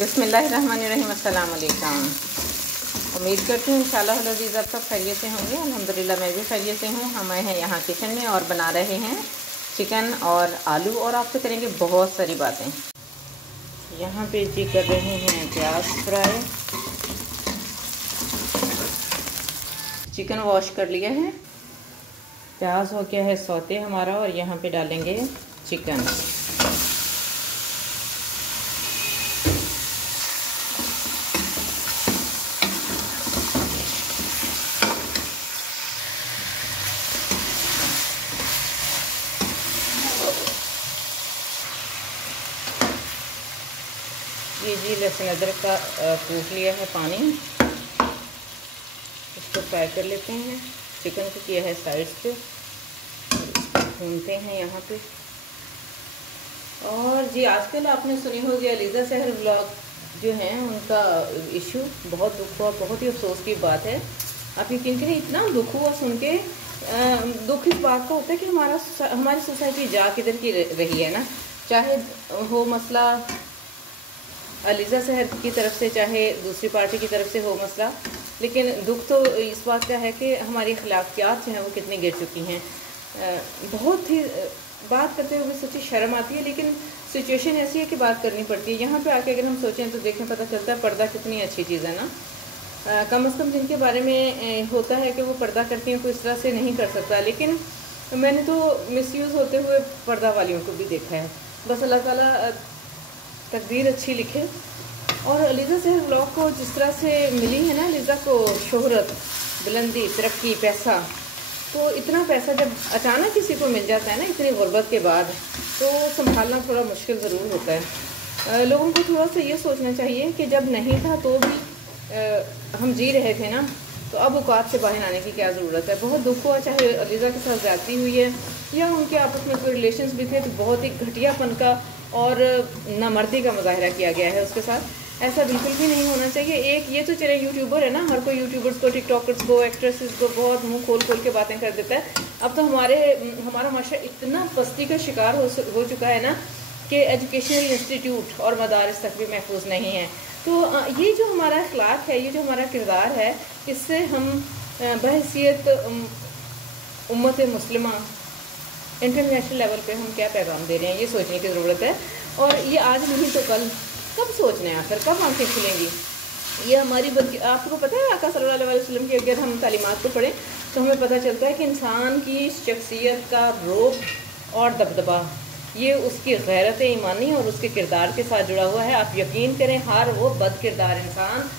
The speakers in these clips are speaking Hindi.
बिस्मिल्लाहिर्रहमानिर्रहीम। अस्सलाम वालेकुम। उम्मीद करती हूँ इंशाल्लाह लज़ीज़ आप सब खैरियत से होंगे। अल्हम्दुलिल्लाह मैं भी खैरियत से हूँ। हम आए हैं यहाँ किचन में और बना रहे हैं चिकन और आलू, और आपसे करेंगे बहुत सारी बातें। यहाँ पे जी कर रहे हैं प्याज फ्राई। चिकन वॉश कर लिया है, प्याज हो गया है सौते हमारा, और यहाँ पे डालेंगे चिकन। ये जी लहसुन अदरक का कूट लिया है पानी, इसको फ्राई कर लेते हैं। चिकन को किया है साइड्स पे, भूनते हैं यहाँ पे। और जी आजकल आपने सुनी होगी अलीज़ा सहर व्लॉग जो हैं उनका इशू, बहुत दुख हुआ, बहुत ही अफसोस की बात है। आप यकीन करें इतना दुख हुआ सुन के। दुख इस बात का होता है कि हमारी सोसाइटी जा किधर की रही है ना, चाहे हो मसला अलीज़ा सहर की तरफ से चाहे दूसरी पार्टी की तरफ से हो मसला, लेकिन दुख तो इस बात का है कि हमारी अखलाकियात जो हैं वो कितनी गिर चुकी हैं। बहुत ही बात करते हुए सच्ची शर्म आती है, लेकिन सिचुएशन ऐसी है कि बात करनी पड़ती है। यहाँ पे आके अगर हम सोचें तो देखें, पता चलता है पर्दा कितनी अच्छी चीज़ है ना। कम से कम जिनके बारे में होता है कि वो पर्दा करती हैं कोई इस तरह से नहीं कर सकता, लेकिन मैंने तो मिसयूज़ होते हुए पर्दा वालियों को भी देखा है। बस अल्लाह ताला तकदीर अच्छी लिखे। और अलीज़ा सहर व्लॉग को जिस तरह से मिली है ना, अलीज़ा को शोहरत, बुलंदी, तरक्की, पैसा, तो इतना पैसा जब अचानक किसी को मिल जाता है ना इतनी गुर्बत के बाद, तो संभालना थोड़ा मुश्किल ज़रूर होता है। लोगों को थोड़ा सा ये सोचना चाहिए कि जब नहीं था तो भी हम जी रहे थे ना, तो अब औकात से बाहर आने की क्या ज़रूरत है। बहुत दुख हुआ, चाहे अलीज़ा के साथ ज़्यादती हुई है या उनके आपस में कोई रिलेशंस भी थे, तो बहुत ही घटियापन का और नामर्दी का मुजाहरा किया गया है उसके साथ। ऐसा बिल्कुल भी नहीं होना चाहिए। एक ये तो चले यूट्यूबर है ना, हर कोई यूट्यूबर्स को, टिकटॉकर्स को, एक्ट्रेसेस को बहुत मुंह खोल खोल के बातें कर देता है। अब तो हमारा माशरा इतना पस्ती का शिकार हो चुका है ना कि एजुकेशनल इंस्टीट्यूट और मदारिस तक भी महफूज नहीं है। तो ये जो हमारा अखलाक है, ये जो हमारा किरदार है, इससे हम बहैसियत उम्मत मुस्लिमा इंटरनेशनल लेवल पे हम क्या पैगाम दे रहे हैं, ये सोचने की ज़रूरत है। और ये आज नहीं तो कल, कब सोचना है आखिर, कब आंखें खुलेंगी। ये हमारी आपको पता है आका सल्लल्लाहु अलैहि वसल्लम की अगर हम तालीमात को पढ़ें तो हमें पता चलता है कि इंसान की शख्सियत का रोब और दबदबा ये उसकी गैरत ईमानी और उसके किरदार के साथ जुड़ा हुआ है। आप यकीन करें, हर वो बद किरदार इंसान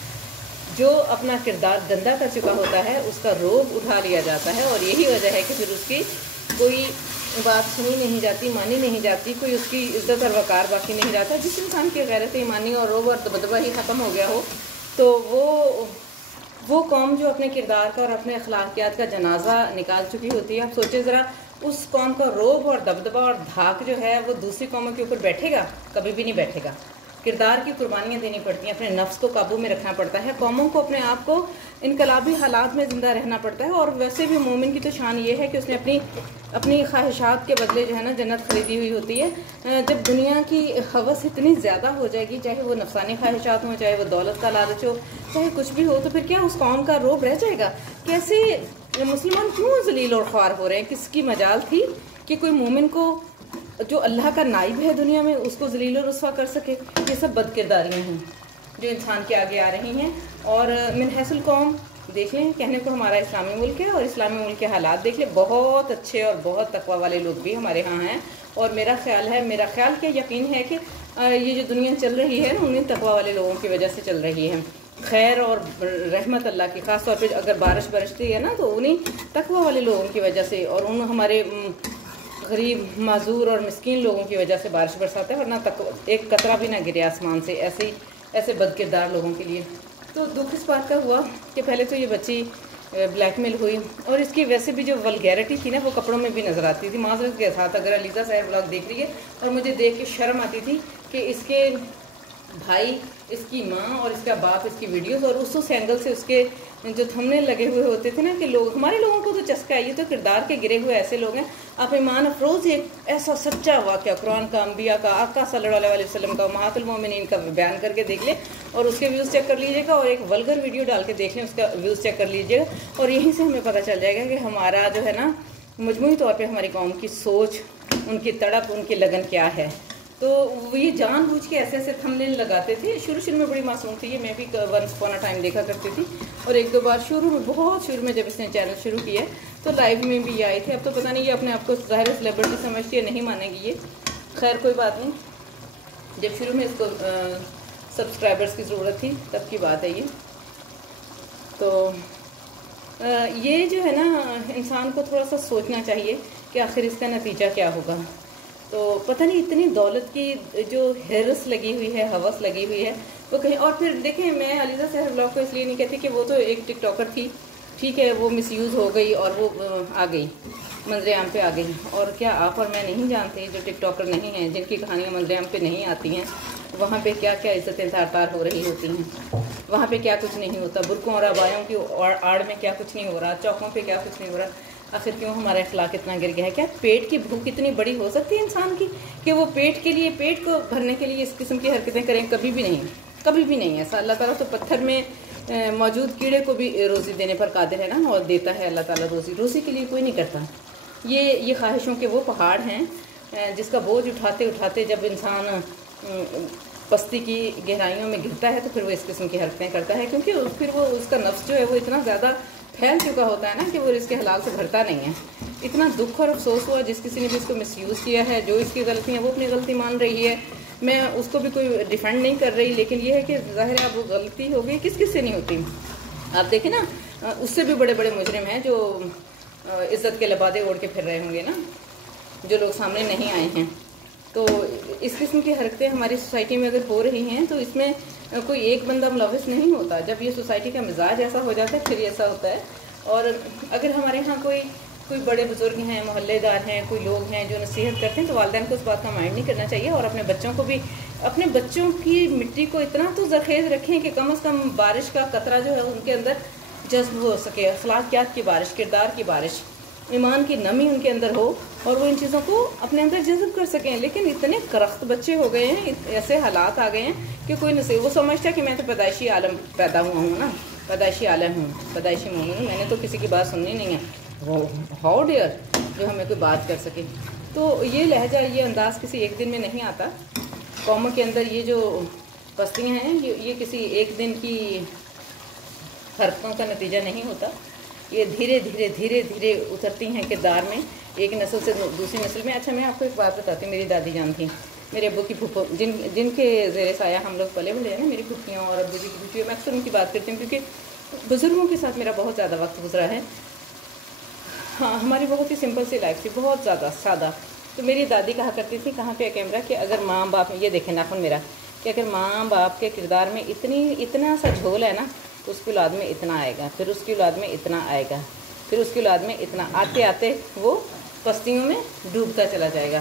जो अपना किरदार गंदा कर चुका होता है उसका रोब उठा लिया जाता है, और यही वजह है कि फिर उसकी कोई बात सुनी नहीं जाती, मानी नहीं जाती, कोई उसकी इज्जत और वकार बाकी नहीं रहता। जिस इंसान की गैरत ईमानी और रोब और दबदबा ही ख़त्म हो गया हो, तो वो कौम जो अपने किरदार का और अपने अखलाकियात का जनाजा निकाल चुकी होती है। आप सोचें ज़रा, उस कौम का रोब और दबदबा और धाक जो है वो दूसरी कौमों के ऊपर बैठेगा? कभी भी नहीं बैठेगा। किरदार की कुर्बानियाँ देनी पड़ती हैं, अपने नफ्स को काबू में रखना पड़ता है, कौमों को अपने आप को इनकलाबी हालात में ज़िंदा रहना पड़ता है। और वैसे भी मोमिन की तो शान ये है कि उसने अपनी ख्वाहिशात के बदले जो है ना जन्नत खरीदी हुई होती है। जब दुनिया की हवस इतनी ज़्यादा हो जाएगी, चाहे वो नफसानी ख्वाहिशात हों, चाहे वो दौलत का लालच हो, चाहे कुछ भी हो, तो फिर क्या उस कौम का रोब रह जाएगा? कैसे मुसलमान क्यों जलील और ख्वार हो रहे हैं? किसकी मजाल थी कि कोई मोमिन को जो अल्लाह का नाइब है दुनिया में उसको जलील और रुस्वा कर सके? ये सब बदकिरदारियाँ हैं जो इंसान के आगे आ रही हैं। और मिन हैसुल कौम देखें, कहने को हमारा इस्लामी मुल्क है और इस्लामी मुल्क के हालात देख ले, बहुत अच्छे और बहुत तकवा वाले लोग भी हमारे यहाँ हैं। और मेरा ख्याल क्या यकीन है कि ये जो दुनिया चल रही है ना, उन्हीं तकवा वाले लोगों की वजह से चल रही है। खैर और रहमत अल्लाह की, ख़ास तौर पर अगर बारिश बरसती है ना तो उन्हीं तकवा वाले लोगों की वजह से, और उन हमारे गरीब, माजूर और मिस्कीन लोगों की वजह से बारिश बरसाता है, वरना एक कतरा भी ना गिरे आसमान से ऐसे बदकिरदार लोगों के लिए। तो दुख इस बात का हुआ कि पहले तो ये बच्ची ब्लैकमेल हुई, और इसकी वैसे भी जो वल्गैरिटी थी ना वो कपड़ों में भी नज़र आती थी। माजरत के साथ अगर अलीज़ा साहब व्लॉग देख रही है, और मुझे देख के शर्म आती थी कि इसके भाई, इसकी माँ और इसका बाप इसकी वीडियोस, और उस एंगल से उसके जो थंबनेल लगे हुए होते थे ना कि लोग, हमारे लोगों को तो चस्का है, ये तो किरदार के गिरे हुए ऐसे लोग हैं। आप ईमान अफरोज़ एक ऐसा सच्चा वाक़या कुरान का, अम्बिया का, आका सल्लल्लाहु अलैहि वसल्लम का, उम्महातुल मोमिनीन का बयान करके देख ले और उसके व्यूज़ चेक कर लीजिएगा, और एक वल्गर वीडियो डाल के देख लें, उसका व्यूज़ चेक कर लीजिएगा, और यहीं से हमें पता चल जाएगा कि हमारा जो है ना मजमूई तौर पर हमारी कौम की सोच, उनकी तड़प, उनकी लगन क्या है। तो ये जानबूझ के ऐसे ऐसे थंबनेल लगाते थे। शुरू में बड़ी मासूम थी ये, मैं भी वंस अपॉन अ टाइम देखा करती थी, और एक दो बार शुरू में, बहुत शुरू में जब इसने चैनल शुरू किया तो लाइव में भी आए थे। अब तो पता नहीं ये अपने आप को ज़ाहिर सेलिब्रिटी समझती है, नहीं मानेगी ये, खैर कोई बात नहीं। जब शुरू में इसको सब्सक्राइबर्स की ज़रूरत थी तब की बात है ये। तो ये जो है ना, इंसान को थोड़ा सा सोचना चाहिए कि आखिर इसका नतीजा क्या होगा। तो पता नहीं इतनी दौलत की जो हिरस लगी हुई है, हवस लगी हुई है वो कहीं। और फिर देखें, मैं अलीज़ा सहर ब्लॉग को इसलिए नहीं कहती कि वो तो एक टिकटॉकर थी, ठीक है, वो मिसयूज़ हो गई और वो आ गई, मंजरेआम पे आ गई। और क्या आप और मैं नहीं जानते जो टिकटॉकर नहीं हैं, जिनकी कहानियाँ मंजरेआम पे नहीं आती हैं, वहाँ पे क्या क्या इज़्ज़तें तार हो रही होती हैं, वहाँ पे क्या कुछ नहीं होता, बुरकों और अबायों की आड़ में क्या कुछ नहीं हो रहा, चौकों पे क्या कुछ नहीं हो रहा। आखिर क्यों हमारा अखलाक इतना गिर गया है? क्या पेट की भूख इतनी बड़ी हो सकती है इंसान की कि वो पेट के लिए, पेट को भरने के लिए इस किस्म की हरकतें करें? कभी भी नहीं, कभी भी नहीं। ऐसा अल्लाह ताला तो पत्थर में मौजूद कीड़े को भी रोज़ी देने पर कादिर है ना, और देता है अल्लाह ताला रोज़ी। रोज़ी के लिए कोई नहीं करता। ये ख्वाहिशों के वो पहाड़ हैं जिसका बोझ उठाते उठाते जब इंसान पस्ती की गहराइयों में गिरता है तो फिर वो इस किस्म की हरकतें करता है, क्योंकि फिर वो उसका नफ्स जो है वो इतना ज़्यादा फैल चुका होता है ना कि वो इसके हलाल से भरता नहीं है। इतना दुख और अफसोस हुआ जिस किसी ने भी इसको मिसयूज़ किया है, जो इसकी गलती है वो अपनी गलती मान रही है। मैं उसको भी कोई डिफेंड नहीं कर रही, लेकिन ये है कि ज़ाहिर है अब वो गलती हो गई, किस किस से नहीं होती। आप देखें ना, उससे भी बड़े बड़े मुजरिम हैं जो इज़्ज़त के लबादे ओढ़ के फिर रहे होंगे ना, जो लोग सामने नहीं आए हैं। तो इस किस्म की हरकतें हमारी सोसाइटी में अगर हो रही हैं तो इसमें कोई एक बंदा मुलविस नहीं होता। जब ये सोसाइटी का मिजाज ऐसा हो जाता है फिर ऐसा होता है। और अगर हमारे यहाँ कोई बड़े बुजुर्ग हैं, मोहल्लेदार हैं, कोई लोग हैं जो नसीहत करते हैं तो वालिदैन को उस बात का माइंड नहीं करना चाहिए, और अपने बच्चों को भी, अपने बच्चों की मिट्टी को इतना तो ज़रखेज़ रखें कि कम अज़ कम बारिश का कतरा जो है उनके अंदर जज्ब हो सके, अखलाकियात की बारिश, किरदार की बारिश, ईमान की नमी उनके अंदर हो और वो इन चीज़ों को अपने अंदर जज्ब कर सकें। लेकिन इतने करख्त बच्चे हो गए हैं, ऐसे हालात आ गए हैं कि कोई नसीब, वो समझता है कि मैं तो पैदाइशी आलम पैदा हुआ हूँ ना, पैदाइशी आलम हूँ, पैदाइशी मोमिन हूँ, मैंने तो किसी की बात सुननी नहीं है। हाउ डेयर जो हमें कोई बात कर सके। तो ये लहजा, ये अंदाज़ किसी एक दिन में नहीं आता। कौमों के अंदर ये जो पस्तियाँ हैं ये किसी एक दिन की हरकतों का नतीजा नहीं होता। ये धीरे धीरे धीरे धीरे उतरती हैं किरदार में, एक नस्ल से दूसरी नस्ल में। अच्छा, मैं आपको एक बात बताती हूँ। मेरी दादी जान थी, मेरे अब्बू की फूफो, जिनके ज़ेरे साया हम लोग पले बड़े हैं ना, मेरी फूफियाँ और अब्बू जी की फूफियाँ, मैं अक्सर उनकी बात करती हूँ क्योंकि बुज़ुर्गों के साथ मेरा बहुत ज़्यादा वक्त गुजरा है। हाँ, हमारी बहुत ही सिंपल सी लाइफ थी, बहुत ज़्यादा सादा। तो मेरी दादी कहा करती थी, कहाँ पे कैमरा, कि अगर माँ बाप, ये देखें नाखुन मेरा, कि अगर माँ बाप के किरदार में इतना सा झोल है ना तो उसकी औलाद में इतना आएगा, फिर उसकी औलाद में इतना आएगा, फिर उसकी औलाद में इतना, आते आते वो पस्तियों में डूबता चला जाएगा।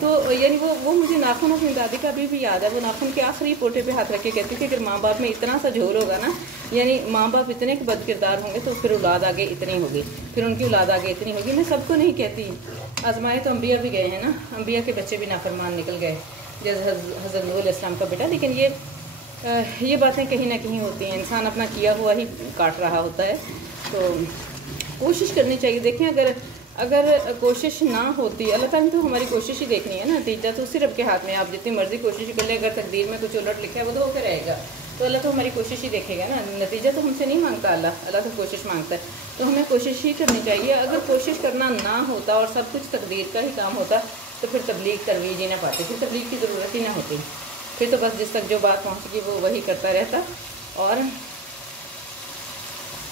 तो यानी वो मुझे नाखून अपनी दादी का भी याद है। वो नाखून के आखिरी पोटे पे हाथ रख के कहती थी, अगर माँ बाप में इतना सा झोल होगा ना, यानी माँ बाप इतने के बद किरदार होंगे तो फिर औलाद आगे इतनी होगी, फिर उनकी औलाद आगे इतनी होगी। मैं सबको नहीं कहती, आजमाए तो अम्बिया भी गए हैं ना, अम्बिया के बच्चे भी नाफरमान निकल गए, जैसे हज़रत नूह अलैहिस्सलाम का बेटा। लेकिन ये बातें कहीं ना कहीं होती हैं, इंसान अपना किया हुआ ही काट रहा होता है। तो कोशिश करनी चाहिए। देखें, अगर कोशिश ना होती, अल्लाह ताला तो हमारी कोशिश ही देखनी है ना, नतीजा तो सिर्फ के हाथ में। आप जितनी मर्जी कोशिश कर ले, अगर तकदीर में कुछ उलट लिखा है वो तो होकर रहेगा, तो अल्लाह तो हमारी कोशिश ही देखेगा ना, नतीजा तो हमसे नहीं मांगता अल्लाह तो कोशिश मांगता है। तो हमें कोशिश ही करनी चाहिए। अगर कोशिश करना ना होता और सब कुछ तकदीर का ही काम होता तो फिर तबलीग तरवीज ही ना पाती, फिर तबलीग की ज़रूरत ही ना होती, फिर तो बस जिस तक जो बात पहुँचेगी वो वही करता रहता। और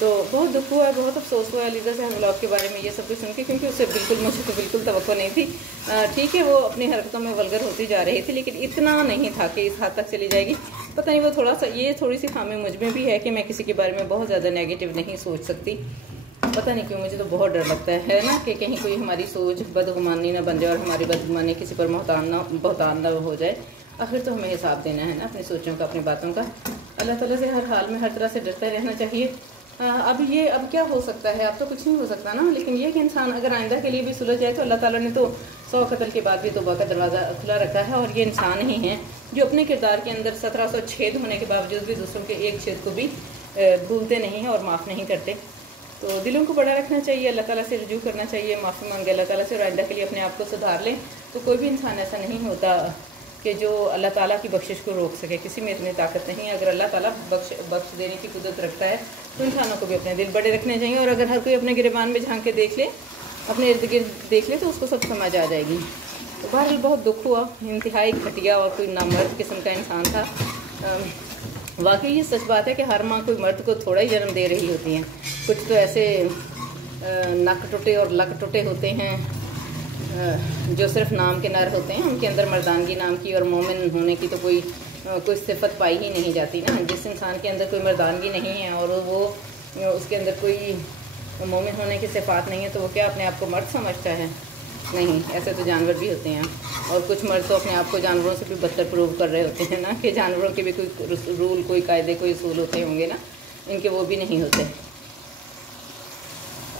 तो बहुत दुख हुआ, बहुत अफसोस हुआ अलीज़ा सहर ब्लॉग के बारे में ये सब कुछ सुन के, क्योंकि उससे मुझे तो बिल्कुल तवक्को नहीं थी। ठीक है, वो अपनी हरकतों में वल्गर होती जा रही थी, लेकिन इतना नहीं था कि इस हद तक चली जाएगी। पता नहीं, वो थोड़ी सी खामी मुझ में भी है कि मैं किसी के बारे में बहुत ज़्यादा नेगेटिव नहीं सोच सकती। पता नहीं क्यों, मुझे तो बहुत डर लगता है ना कि कहीं कोई हमारी सोच बदगुमानी ना बन जाए और हमारी बदगुमानी किसी पर बहतान ना हो जाए। आखिर तो हमें हिसाब देना है ना अपनी सोचों का, अपनी बातों का। अल्लाह ताला से हर हाल में हर तरह से डरते रहना चाहिए। अब क्या हो सकता है, अब तो कुछ नहीं हो सकता ना, लेकिन ये कि इंसान अगर आइंदा के लिए भी सुलझ जाए तो अल्लाह ताला ने तो 100 कत्ल के बाद भी तौबा का दरवाज़ा खुला रखा है। और ये इंसान ही हैं जो अपने किरदार के अंदर 1700 छेद होने के बावजूद भी दूसरों के एक छेद को भी भूलते नहीं हैं और माफ़ नहीं करते। तो दिलों को बड़ा रखना चाहिए, अल्लाह ताला से रुजू करना चाहिए, माफ़ी मांगे अल्लाह ताला से, और आइंदा के लिए अपने आप को सुधार लें। तो कोई भी इंसान ऐसा नहीं होता कि जो अल्लाह ताला की बख्शिश को रोक सके, किसी में इतनी ताकत नहीं है। अगर अल्लाह ताला बख्श देने की कुदरत रखता है तो इंसानों को भी अपने दिल बड़े रखने चाहिए। और अगर हर कोई अपने गिरबान में झांक के देख ले, अपने इर्द गिर्द देख ले, तो उसको सब समझ आ जाएगी। तो बहरहाल बहुत दुख हुआ, इंतहाई घटिया और कोई नामर्द किस्म का इंसान था। वाकई ये सच बात है कि हर माँ कोई मर्द को थोड़ा ही जन्म दे रही होती हैं। कुछ तो ऐसे नक टुटे और लक टुटे होते हैं जो सिर्फ नाम के नर होते हैं, उनके अंदर मर्दानगी नाम की और मोमिन होने की तो कोई सिफत पाई ही नहीं जाती ना। जिस इंसान के अंदर कोई मर्दानगी नहीं है और वो उसके अंदर कोई मोमिन होने की सिफात नहीं है, तो वो क्या अपने आप को मर्द समझता है? नहीं, ऐसे तो जानवर भी होते हैं। और कुछ मर्द तो अपने आप को जानवरों से भी बदतर प्रूव कर रहे होते हैं ना, कि जानवरों के भी कोई रूल, कोई कायदे, कोई उसूल होते होंगे ना, इनके वो भी नहीं होते।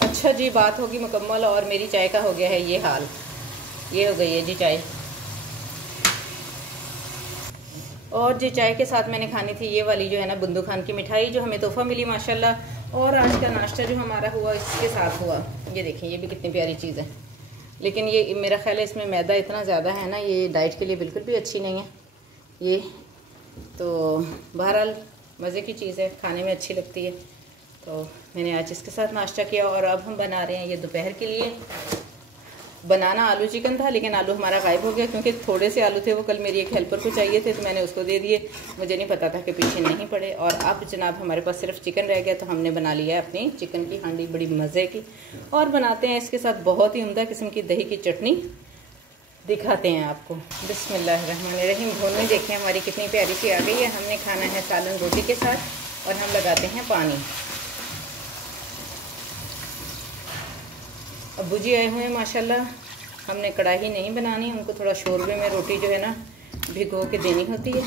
अच्छा जी, बात होगी मुकम्मल और मेरी चाय का हो गया है ये हाल। ये हो गई है जी चाय। और जी चाय के साथ मैंने खानी थी ये वाली जो है ना बुंदू खान की मिठाई, जो हमें तोहफ़ा मिली माशाल्लाह। और आज का नाश्ता जो हमारा हुआ इसके साथ हुआ, ये देखें, ये भी कितनी प्यारी चीज़ है। लेकिन ये मेरा ख्याल है इसमें मैदा इतना ज़्यादा है ना, ये डाइट के लिए बिल्कुल भी अच्छी नहीं है ये। तो बहरहाल मज़े की चीज़ है, खाने में अच्छी लगती है। तो मैंने आज इसके साथ नाश्ता किया। और अब हम बना रहे हैं ये दोपहर के लिए। बनाना आलू चिकन था, लेकिन आलू हमारा गायब हो गया क्योंकि थोड़े से आलू थे, वो कल मेरी एक हेल्पर को चाहिए थे तो मैंने उसको दे दिए। मुझे नहीं पता था कि पीछे नहीं पड़े। और अब जनाब हमारे पास सिर्फ चिकन रह गया, तो हमने बना लिया है अपनी चिकन की हांडी, बड़ी मज़े की। और बनाते हैं इसके साथ बहुत ही उम्दा किस्म की दही की चटनी, दिखाते हैं आपको। बिस्मिल्लाहिर्रहमानिर्रहीम। भून देखें हमारी कितनी प्यारी सी आ गई है। हमने खाना है सालन रोटी के साथ और हम लगाते हैं पानी। अब्बू जी आए हुए हैं माशाल्लाह। हमने कढ़ाई नहीं बनानी, उनको थोड़ा शोरबे में रोटी जो है ना भिगो के देनी होती है,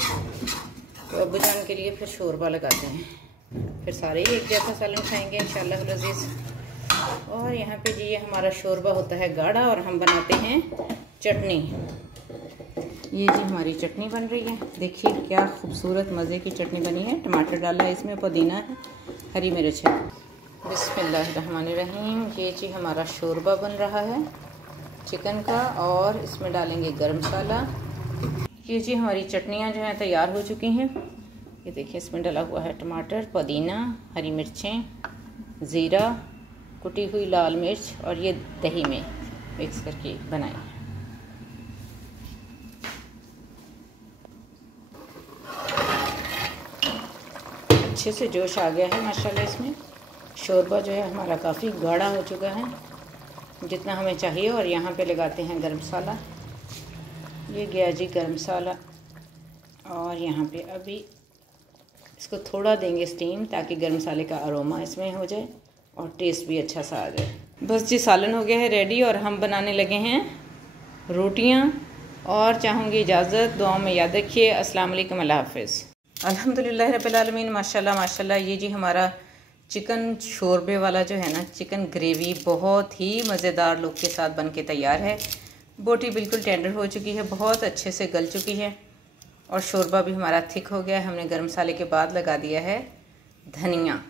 तो अब्बू जान के लिए फिर शोरबा लगाते हैं। फिर सारे ही एक जैसा सालन खाएंगे इंशाअल्लाह अज़ीज़। और यहाँ पे जी ये हमारा शोरबा होता है गाढ़ा और हम बनाते हैं चटनी। ये जी हमारी चटनी बन रही है, देखिए क्या खूबसूरत मज़े की चटनी बनी है। टमाटर डाला है इसमें, पुदीना है, हरी मिर्च है। बिस्मिल्लाहिर्रहमानिर्रहीम। ये जी हमारा शोरबा बन रहा है चिकन का, और इसमें डालेंगे गरम मसाला। ये जी हमारी चटनियाँ जो हैं तैयार हो चुकी हैं। ये देखिए इसमें डला हुआ है टमाटर, पुदीना, हरी मिर्चें, ज़ीरा, कुटी हुई लाल मिर्च, और ये दही में मिक्स करके बनाएं। अच्छे से जोश आ गया है माशाल्लाह इसमें। शोरबा जो है हमारा काफ़ी गाढ़ा हो चुका है, जितना हमें चाहिए। और यहाँ पे लगाते हैं गरम मसाला। ये गया जी गरम मसाला। और यहाँ पे अभी इसको थोड़ा देंगे स्टीम, ताकि गरम मसाले का अरोमा इसमें हो जाए और टेस्ट भी अच्छा सा आ जाए। बस जी सालन हो गया है रेडी, और हम बनाने लगे हैं रोटियाँ। और चाहूँगी इजाज़त, दुआ में याद रखिए। अस्सलाम वालेकुम, अल्लाह हाफ़िज़। अल्हम्दुलिल्लाह रब्बिल आलमीन। माशाल्लाह माशाल्लाह। ये जी हमारा चिकन शोरबे वाला जो है ना चिकन ग्रेवी बहुत ही मज़ेदार लुक के साथ बन के तैयार है। बोटी बिल्कुल टेंडर हो चुकी है, बहुत अच्छे से गल चुकी है, और शोरबा भी हमारा थिक हो गया है। हमने गरम मसाले के बाद लगा दिया है धनिया।